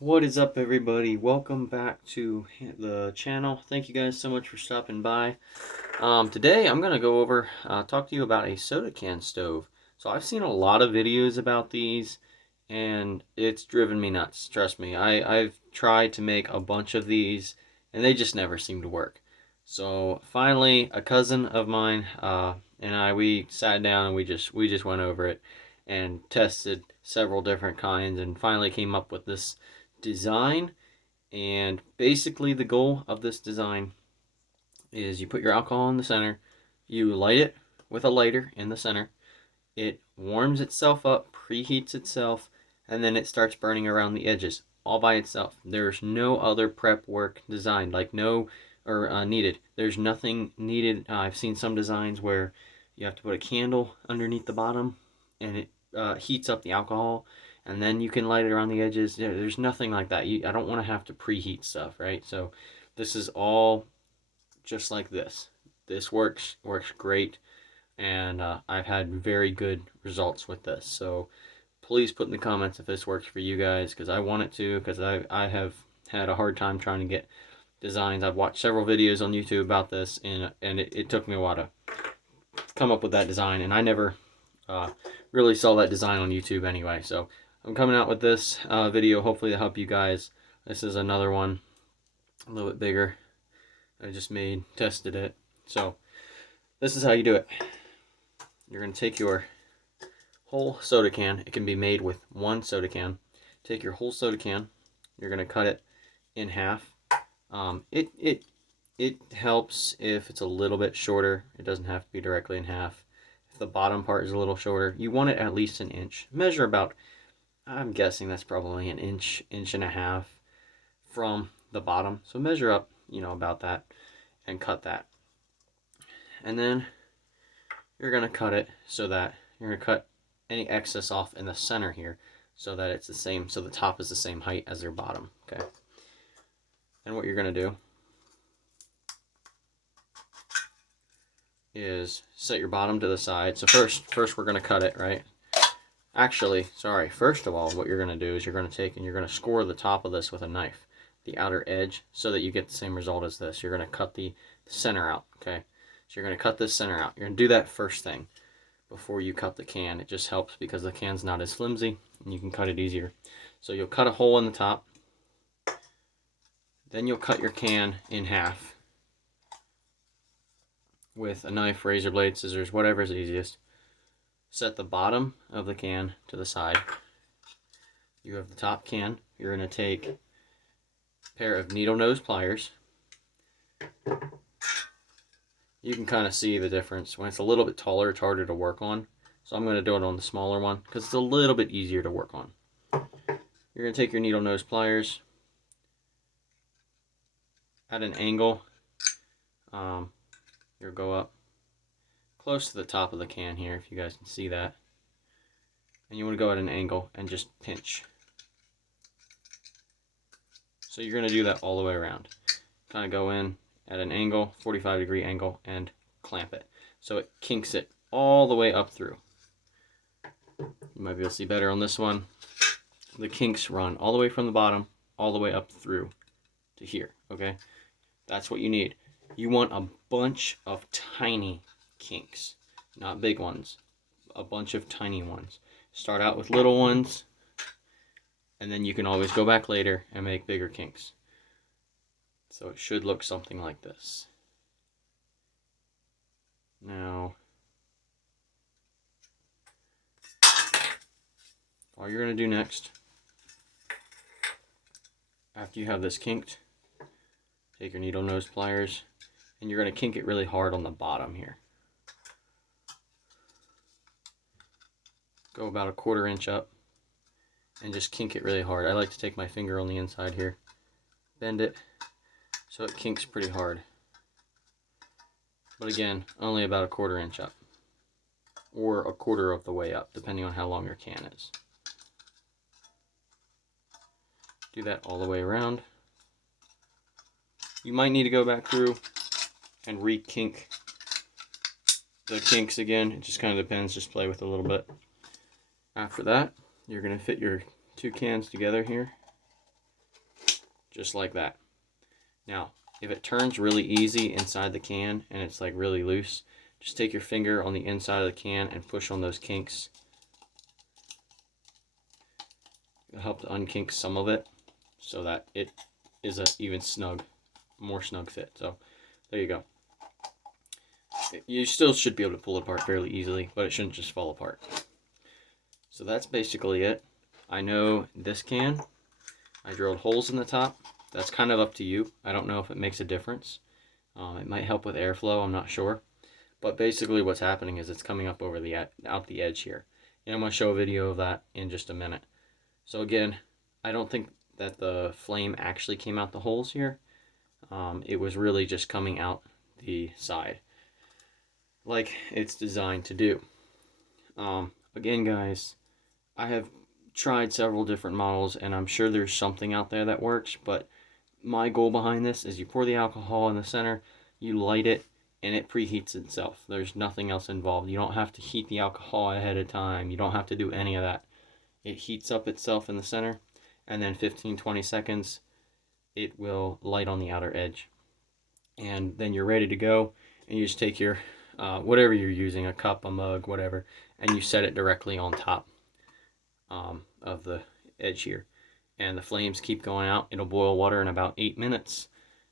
What is up, everybody? Welcome back to the channel. Thank you guys so much for stopping by. Today I'm going to go over, talk to you about a soda can stove. So I've seen a lot of videos about these, and it's driven me nuts. Trust me, I've tried to make a bunch of these, and they just never seem to work. So finally, a cousin of mine we sat down and we just went over it and tested several different kinds, and finally came up with this design. And basically the goal of this design is you put your alcohol in the center, you light it with a lighter in the center, it warms itself up, preheats itself, and then it starts burning around the edges all by itself. There's no other prep work designed, like no or needed. There's nothing needed. I've seen some designs where you have to put a candle underneath the bottom and it heats up the alcohol, and then you can light it around the edges. There's nothing like that. I don't want to have to preheat stuff, right? So this is all just like this. This works great, and I've had very good results with this. So please put in the comments if this works for you guys, because I want it to, because I have had a hard time trying to get designs. I've watched several videos on YouTube about this, and it took me a while to come up with that design, and I never really saw that design on YouTube anyway. So I'm coming out with this video hopefully to help you guys. This is another one, a little bit bigger. I just tested it. So this is how you do it. You're going to take your whole soda can. It can be made with one soda can. Take your whole soda can. You're going to cut it in half. It helps if it's a little bit shorter. It doesn't have to be directly in half. If the bottom part is a little shorter, you want it at least an inch. Measure about, I'm guessing that's probably an inch, inch and a half from the bottom. So measure up, about that, and cut that. And then you're going to cut it so that you're going to cut any excess off in the center here so that it's the same, so the top is the same height as their bottom, okay? And what you're going to do is set your bottom to the side. So first we're going to cut it, right? Actually, sorry, first of all, what you're going to do is you're going to take and you're going to score the top of this with a knife, the outer edge, so that you get the same result as this. You're going to cut the center out, okay? So you're going to cut this center out. You're going to do that first thing before you cut the can. It just helps because the can's not as flimsy and you can cut it easier. So you'll cut a hole in the top. Then you'll cut your can in half with a knife, razor blade, scissors, whatever's easiest. Set the bottom of the can to the side. You have the top can. You're going to take a pair of needle nose pliers. You can kind of see the difference. When it's a little bit taller, it's harder to work on. So I'm going to do it on the smaller one because it's a little bit easier to work on. You're going to take your needle nose pliers at an angle. You'll go up close to the top of the can here, if you guys can see that. And you want to go at an angle and just pinch. So you're going to do that all the way around. Kind of go in at an angle, 45-degree angle, and clamp it. So it kinks it all the way up through. You might be able to see better on this one. The kinks run all the way from the bottom, all the way up through to here, okay? That's what you need. You want a bunch of tiny kinks, not big ones. A bunch of tiny ones. Start out with little ones, and then you can always go back later and make bigger kinks. So it should look something like this. Now, all you're going to do next, after you have this kinked, take your needle nose pliers, and you're going to kink it really hard on the bottom here. Go about a 1/4 inch up, and just kink it really hard. I like to take my finger on the inside here, bend it, so it kinks pretty hard. But again, only about a 1/4 inch up, or a 1/4 of the way up, depending on how long your can is. Do that all the way around. You might need to go back through and re-kink the kinks again. It just kind of depends. Just play with it a little bit. After that, you're going to fit your two cans together here. just like that. Now, if it turns really easy inside the can and it's like really loose, just take your finger on the inside of the can and push on those kinks. It'll help to unkink some of it so that it is a even more snug fit. So there you go. You still should be able to pull it apart fairly easily, but it shouldn't just fall apart. So that's basically it. I know this can, I drilled holes in the top. That's kind of up to you. I don't know if it makes a difference. It might help with airflow, I'm not sure. But basically what's happening is it's coming up over out the edge here. And I'm going to show a video of that in just a minute. So again, I don't think that the flame actually came out the holes here. It was really just coming out the side, like it's designed to do. Again, guys, I have tried several different models, and I'm sure there's something out there that works, but my goal behind this is you pour the alcohol in the center, you light it, and it preheats itself. There's nothing else involved. You don't have to heat the alcohol ahead of time. You don't have to do any of that. It heats up itself in the center, and then 15-20 seconds it will light on the outer edge, and then you're ready to go. And you just take your whatever you're using, a cup, a mug, whatever, and you set it directly on top of the edge here, and the flames keep going out. It'll boil water in about 8 minutes,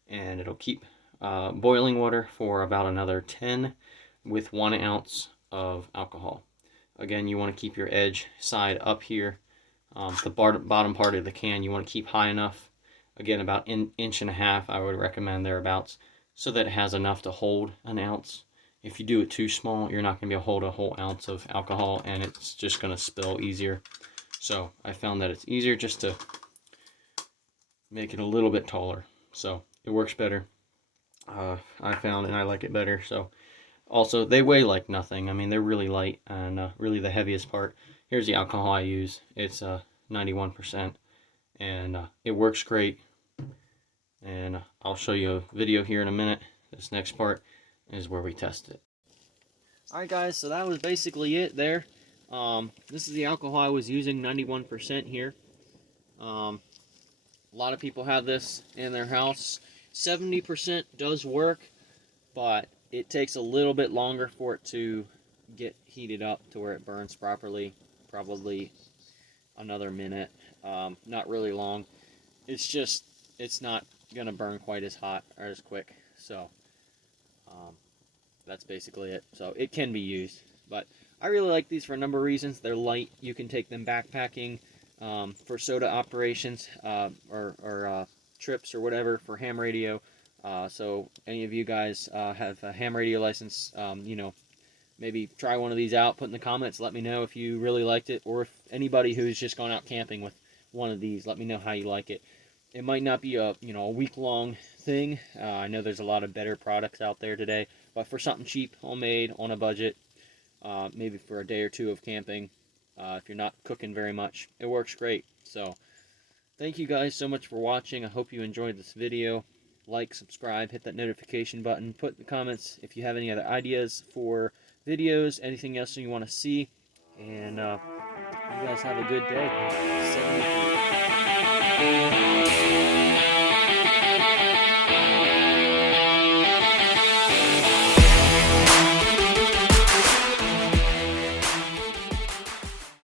and it'll keep boiling water for about another 10 with 1 ounce of alcohol. Again, you want to keep your edge side up here. The bottom part of the can you want to keep high enough. Again, about an inch and a half, I would recommend thereabouts, so that it has enough to hold an ounce. If you do it too small, you're not going to be able to hold a whole ounce of alcohol, and it's just going to spill easier. So I found that it's easier just to make it a little bit taller. So it works better. I found, and I like it better. So also, they weigh like nothing. I mean, they're really light, and really the heaviest part. Here's the alcohol I use. It's 91%, and it works great. And I'll show you a video here in a minute. This next part is where we test it. Alright guys, so that was basically it there. This is the alcohol I was using, 91% here. A lot of people have this in their house. 70% does work, but it takes a little bit longer for it to get heated up to where it burns properly. Probably another minute. Not really long. It's just, it's not going to burn quite as hot or as quick. So, that's basically it. So, it can be used. But I really like these for a number of reasons. They're light. You can take them backpacking for soda operations or trips or whatever for ham radio. So any of you guys have a ham radio license, you know, maybe try one of these out. Put in the comments, let me know if you really liked it, or if anybody who's just gone out camping with one of these, let me know how you like it. It might not be a week-long thing. I know there's a lot of better products out there today, but for something cheap, homemade, on a budget, maybe for a day or two of camping, if you're not cooking very much, it works great. So thank you guys so much for watching. I hope you enjoyed this video. Like, subscribe, hit that notification button, put in the comments if you have any other ideas for videos, anything else you want to see, and you guys have a good day.